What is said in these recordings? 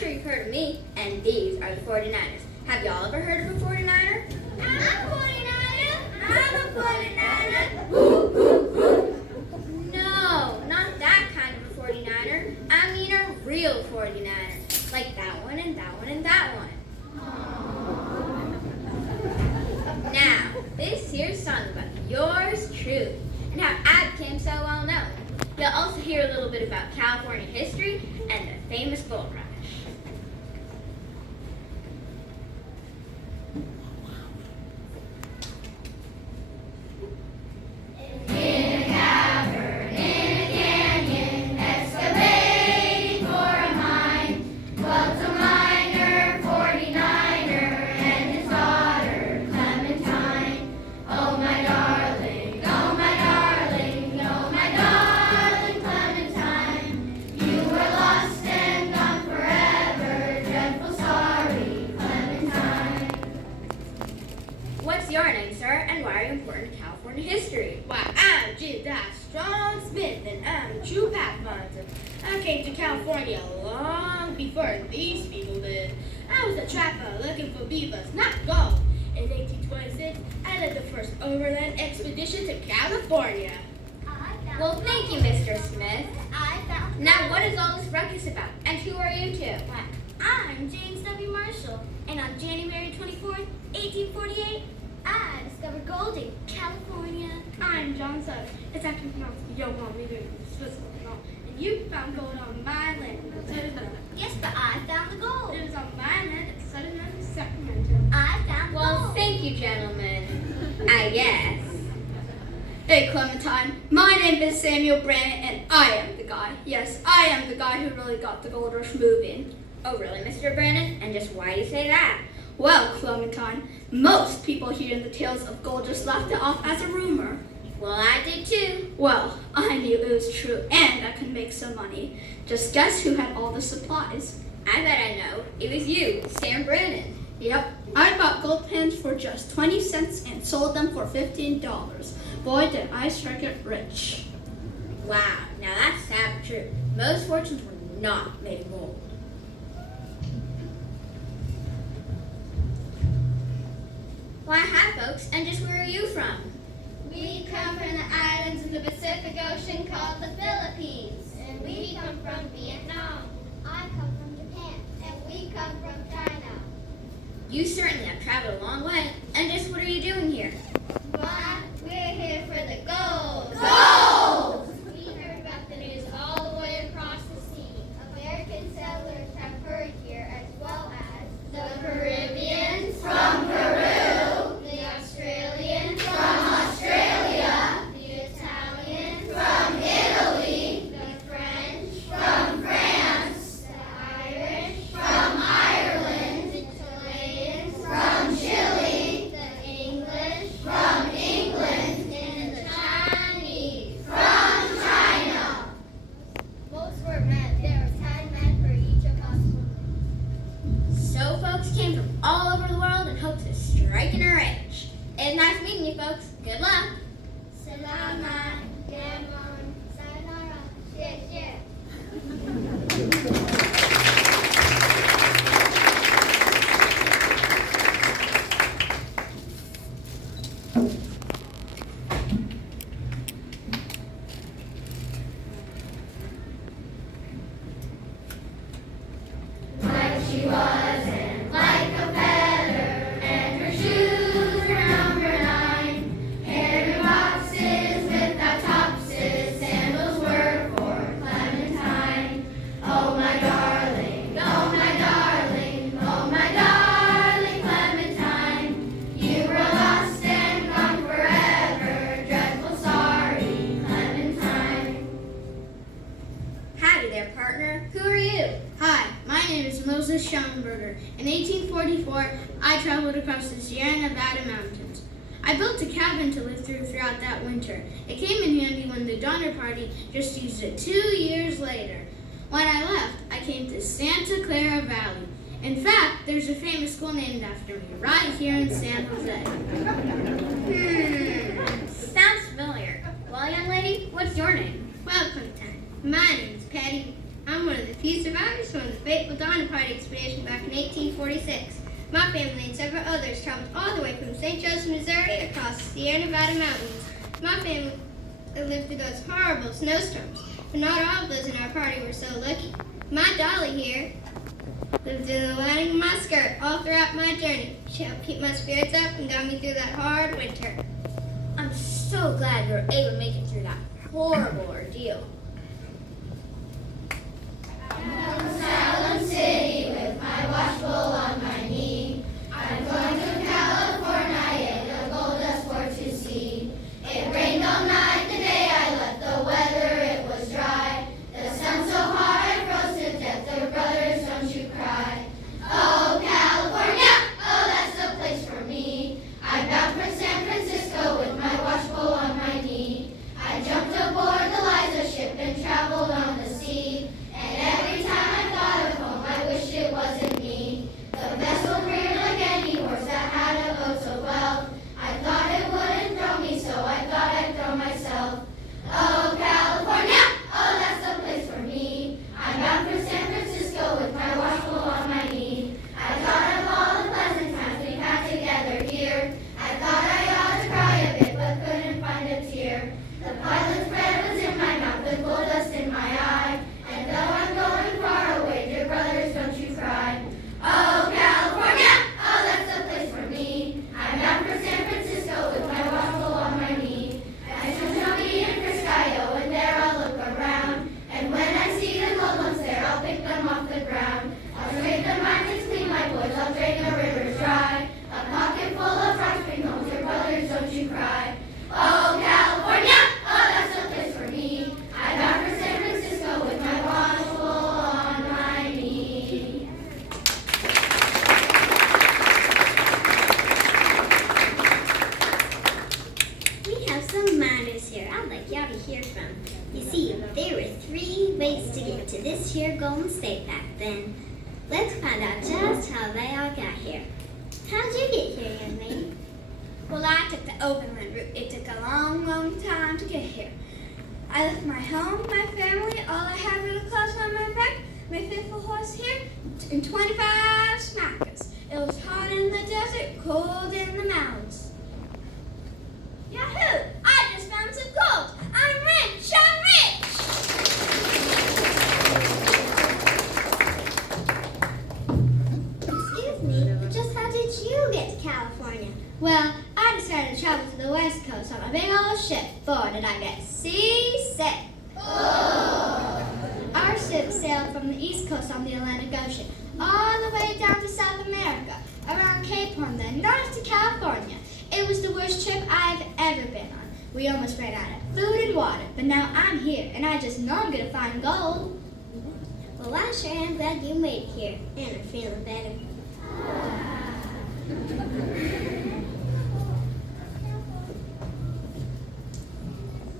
sure you've heard of me, and these are the 49ers. Have y'all ever heard of a 49er? I'm a 49er. I'm a 49er. No, not that kind of a 49er. I mean a real 49er. Like that one and that one and that one. Now, this here's song about yours truly and how I became so well known. You'll also hear a little bit about California history and the famous gold rush. What's your name, sir, and why are you important to California history? Why, I'm Jedediah Strong Smith, and I'm a true pathfinder. I came to California long before these people did. I was a trapper looking for beavers, not gold. In 1826, I led the first overland expedition to California. Well, thank you, Mr. Smith. I found Now, what is all this ruckus about, and who are you two? I'm James W. Marshall, and on January 24th, 1848, I discovered gold in California. I'm John Sutter. It's actually pronounced Johann Weber in Switzerland. And you found gold on my land. Yes, but I found the gold. It was on my land at Southern Mountain, Sacramento. I found Well, gold. thank you, gentlemen. I guess. Hey Clementine, my name is Samuel Brandon and I am the guy. Yes, I am the guy who really got the gold rush moving. Oh, really, Mr. Brandon? And just why do you say that? Well, Clementine, most people hearing the tales of gold just laughed it off as a rumor. Well, I did too. Well, I knew it was true and I could make some money. Just guess who had all the supplies? I bet I know. It was you, Sam Brandon. Yep, I bought gold pans for just 20 cents and sold them for $15. Boy, did I strike it rich. Wow, now that's sad but true. Most fortunes were not made of gold. Why, hi, folks, and just where are you from? We come from the islands in the Pacific Ocean called the Philippines. And we come from Vietnam. I come from Japan. And we come from China. You certainly have traveled a long way, and just what are you doing here? Why, we're here for the gold. Gold! We heard about the news all the way across the sea. American settlers have heard here as well as the Caribbeans from Peru, the Australians from Australia, the Italians from Italy, the French from France, the Irish from Ireland, the Chileans from Chile, the English from England, and the Chinese from China. Most were men. There were 10 men for each of us women. So folks came from all over the world and hoped to strike an rich. It's nice meeting you folks. Good luck. Salamat, Ganon, Sayonara, Xie Xie. Like she wasn't like a feather, and her shoes were number 9. Hair in boxes without topses, sandals were for Clementine. Oh my darling, oh my darling, oh my darling Clementine. You were lost and gone forever, dreadful sorry Clementine. Howdy there, partner. Who are you? Hi, my name is Moses Schauenberger. In 1844, I traveled across the Sierra Nevada mountains. I built a cabin to live throughout that winter. It came in handy when the Donner Party just used it 2 years later. When I left, I came to Santa Clara Valley. In fact, there's a famous school named after me right here in San Jose. Sounds familiar. Well, young lady, what's your name? Well, Clementine, my name's Patty I'm one of the few survivors from the fateful Donner Party expedition back in 1846. My family and several others traveled all the way from St. Joseph, Missouri across the Sierra Nevada mountains. My family lived through those horrible snowstorms, but not all of those in our party were so lucky. My Dolly here lived in the lining of my skirt all throughout my journey. She helped keep my spirits up and got me through that hard winter. I'm so glad you were able to make it through that horrible ordeal. Salem City with my washbowl on my knee. I'm going to California, the gold dust for to see. It rained all night the day I left, the weather it was dry. The sun so hot I froze to death, the brothers don't you cry. Oh California, oh that's the place for me. I'm bound for San Francisco with my washbowl on my knee. I jumped aboard the Liza ship and traveled on the sea. And every time I thought of home, I wished it wasn't me. The vessel reared like any horse that had a boat so well. I thought it wouldn't throw me, so I thought I'd throw myself. Oh, California, oh, that's the place for me. I'm bound for San Francisco with my washbowl on my knee. I thought of all the pleasant times we've had together here. I thought I ought to cry a bit, but couldn't find a tear. The pilot's bread was in my mouth, the gold dust in my eye. And though I'm going far away, dear brothers, don't you cry. Oh, California, oh, that's the place for me. I'm bound for San Francisco with my washbowl on my knee. I shall be in Frisco, and there I'll look around. And when I see the gold ones there, I'll pick them off the ground. I'll scrape the markets clean, my boys, I'll drain the rivers dry. A pocket full of frost spring homes, dear brothers, don't you cry. Oh, California, oh, that's the place for me. I'm bound for San Francisco with my washbowl on my knee. We have some miners here I'd like y'all to hear from. You see, there were 3 ways to get to this here Golden State back then. Let's find out just how they all got here. How'd you get here, young lady? Well, I took the overland route. It took a long, long time to get here. I left my home, my family, all I had were the clothes on my back, my faithful horse here, and 25 smackers. It was hot in the desert, cold in the mountains. Yahoo! I just found some gold! I'm rich! I'm rich! Excuse me, just how did you get to California? Well, I decided to travel to the West Coast on a big old ship. Boy, did I get seasick. Our ship sailed from the East Coast on the Atlantic Ocean all the way down to South America, around Cape Horn, then north to California. It was the worst trip I've ever been on. We almost ran out of food and water, but now I'm here, and I just know I'm going to find gold. Well, I sure am glad you made it here and are feeling better.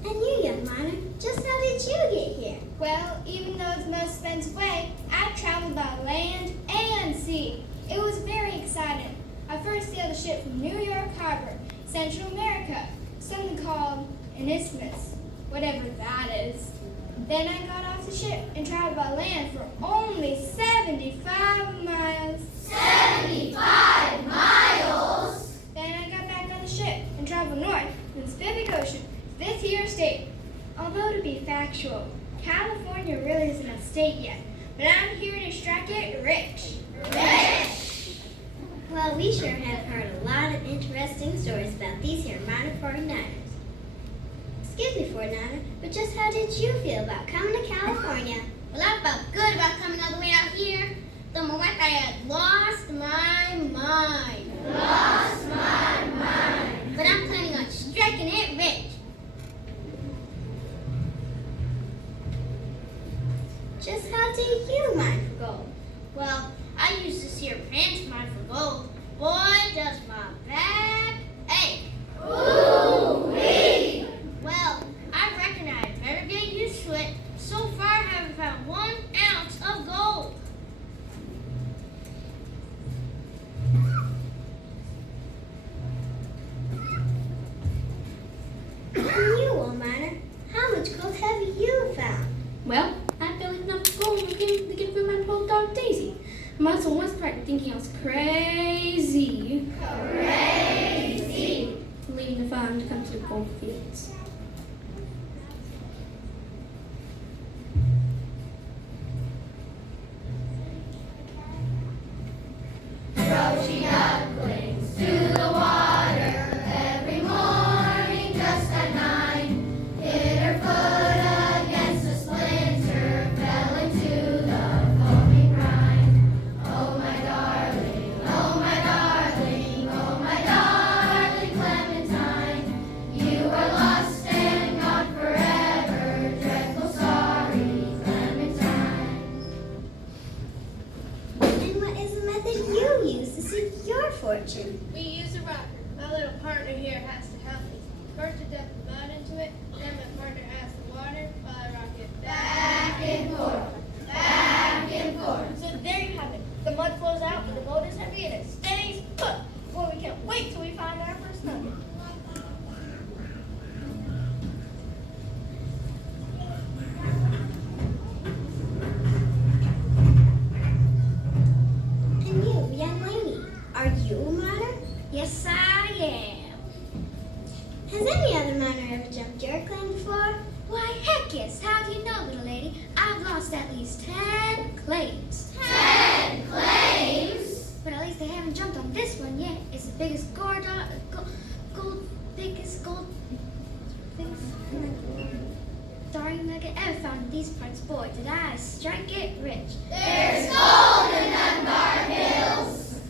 And you, young miner, just how did you get here? Well, even though it's the most expensive way, I traveled by land and sea. It was very exciting. I first sailed a ship from New York Harbor, Central America, something called an isthmus, whatever that is. Then I got off the ship and traveled by land for only 75 miles. 75 miles? Then I got back on the ship and traveled north in the Pacific Ocean to this here state. Although to be factual, California really isn't a state yet, but I'm here to strike it rich. Rich! Well, we sure have heard a lot of interesting stories about these here minor 49ers. Excuse me, 49er, but just how did you feel about coming to California? Well, I felt good about coming all the way out here. The moment I had lost my mind. Lost my mind. But I'm planning on striking it rich. Just how do you mine for gold? Well, I use this here branch mine for gold. Boy, does my back ache. Ooh-wee! Well, I reckon I'd better get used to it. So far, I haven't found 1 ounce of gold. And you, old miner, how much gold have you found? Well, I found enough gold Muscle whispered, thinking I was crazy. Leaving the farm to come to the gold fields. And what is the method you use to seek your fortune? We use a rocker. My little partner here has to help me. First I dump the mud into it, then my partner adds the water while I rock it back and forth, back and forth. So there you have it. The mud flows out and the boat is heavy and it stays put. Boy, we can't wait till we find our first nugget. And you, young lady, are you a miner? Yes, I am. Has any other miner ever jumped your claim before? Why, heck yes. How do you know, little lady? I've lost at least 10 claims. 10 claims. But at least they haven't jumped on this one yet. It's the biggest darn nugget ever found in these parts. Boy, did I strike it rich. There's gold in Dunbar Hills.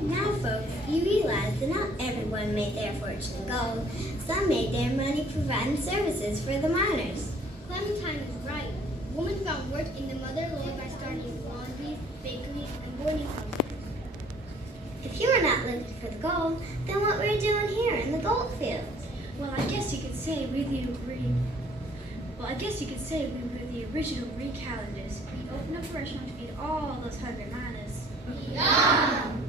Now, folks, you realize that not everyone made their fortune in gold. Some made their money providing services for the miners. Clementine is right. Woman found work in the motherland by starting laundries, bakeries, and boarding houses. If you were not looking for the gold, then what were you doing here in the gold fields? Well, I guess you could say we were the original recalendars. We opened up a restaurant to feed all those hungry miners. Yum.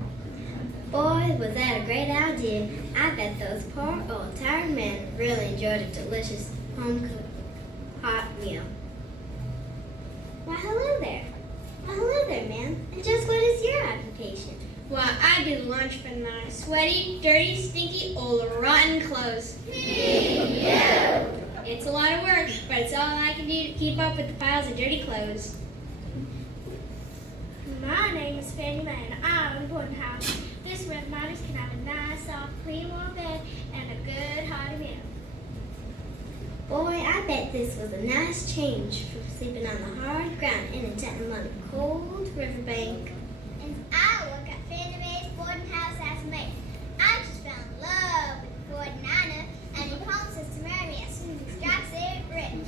Boy, was that a great idea. I bet those poor old tired men really enjoyed a delicious home-cooked hot meal. Why, hello there. Well, hello there, ma'am. And just what is your occupation? Why, I do lunch for my sweaty, dirty, stinky, old rotten clothes. It's a lot of work, but it's all I can do to keep up with the piles of dirty clothes. My name is Fanny Mae, and I own a boarding house. This is where the miners can have a nice, soft, clean, warm bed and a good, hearty meal. Boy, I bet this was a nice change from sleeping on the hard ground in a tent on a cold riverbank. And I work at Fannie Mae's boarding house as a maid. I just fell in love with Ford Nana, and he promises to marry me as soon as he strikes it rich.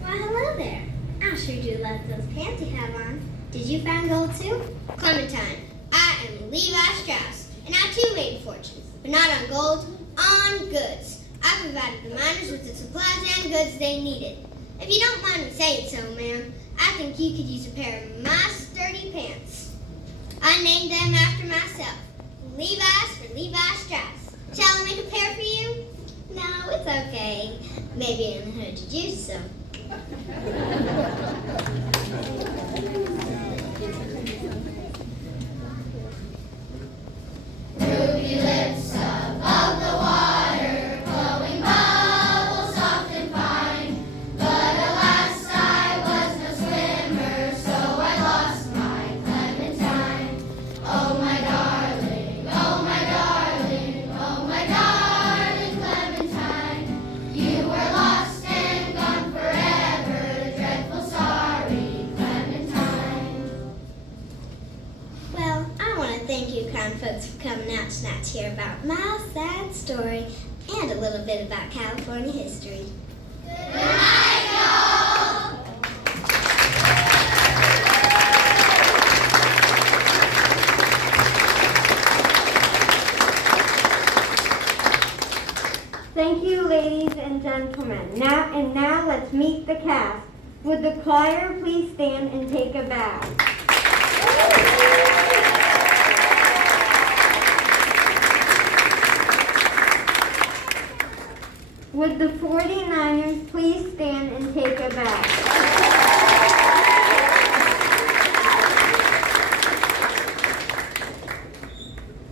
Why, hello there. I sure do love those pants you have on. Did you find gold too? Clementine, I am Levi Strauss, and I too made fortunes, but not on gold, on goods. I provided the miners with the supplies and goods they needed. If you don't mind me saying so, ma'am, I think you could use a pair of my sturdy pants. I named them after myself. Levi's for Levi Strauss. Shall I make a pair for you? No, it's okay. Maybe I heard you do so. Ruby lips above the water, flowing bubbles soft and fine. But alas, I was no swimmer, so I lost my Clementine. Oh my darling, oh my darling, oh my darling Clementine. You were lost and gone forever, dreadful sorry Clementine. Well, I want to thank you, kind folks, for coming out tonight to hear about my sad story and a little bit about California history. Good night, y'all. Thank you, ladies and gentlemen. Now let's meet the cast. Would the choir please stand and take a bow?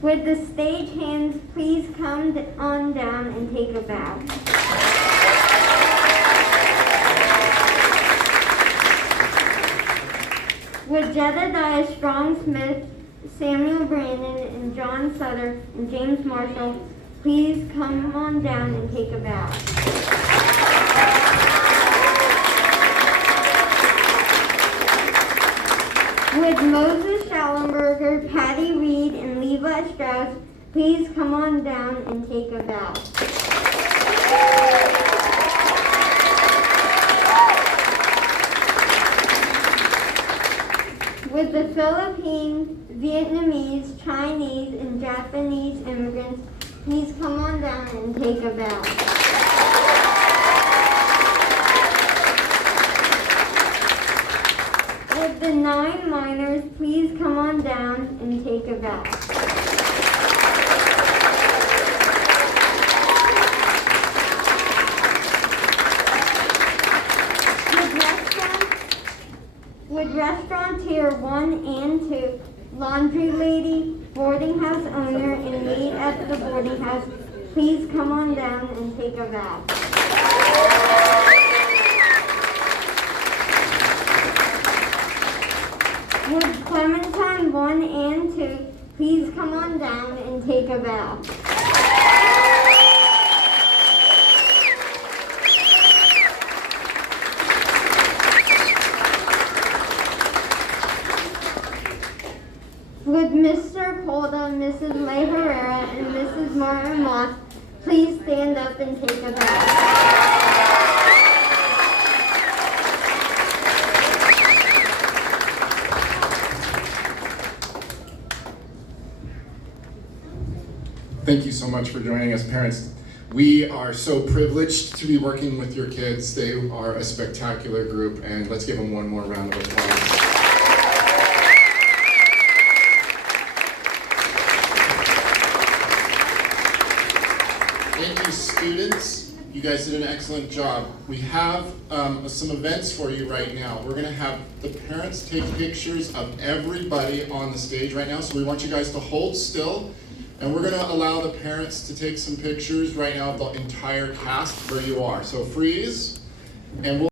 Would the stage hands please come on down and take a bow? Would Jedediah Strong Smith, Samuel Brandon, and John Sutter, and James Marshall please come on down and take a bow? Would Moses Schallenberger, Patty Reed, and Levi Strauss please come on down and take a bow? Would the Philippine, Vietnamese, Chinese, and Japanese immigrants please come on down and take a bow? Would the 9 miners please come on down and take a bow? Would restaurateur 1 and 2, laundry lady, boarding house owner, and maid at the boarding house please come on down and take a bow? Would Clementine 1 and 2 please come on down and take a bow? Would Mr. Polda, Mrs. Leigh Herrera, and Mrs. Martin Moss please stand up and take a bow? Thank you so much for joining us, parents. We are so privileged to be working with your kids. They are a spectacular group, and let's give them one more round of applause. Thank you, students. You guys did an excellent job. We have some events for you right now. We're gonna have the parents take pictures of everybody on the stage right now, so we want you guys to hold still. And we're gonna allow the parents to take some pictures right now of the entire cast where you are. So freeze, and we'll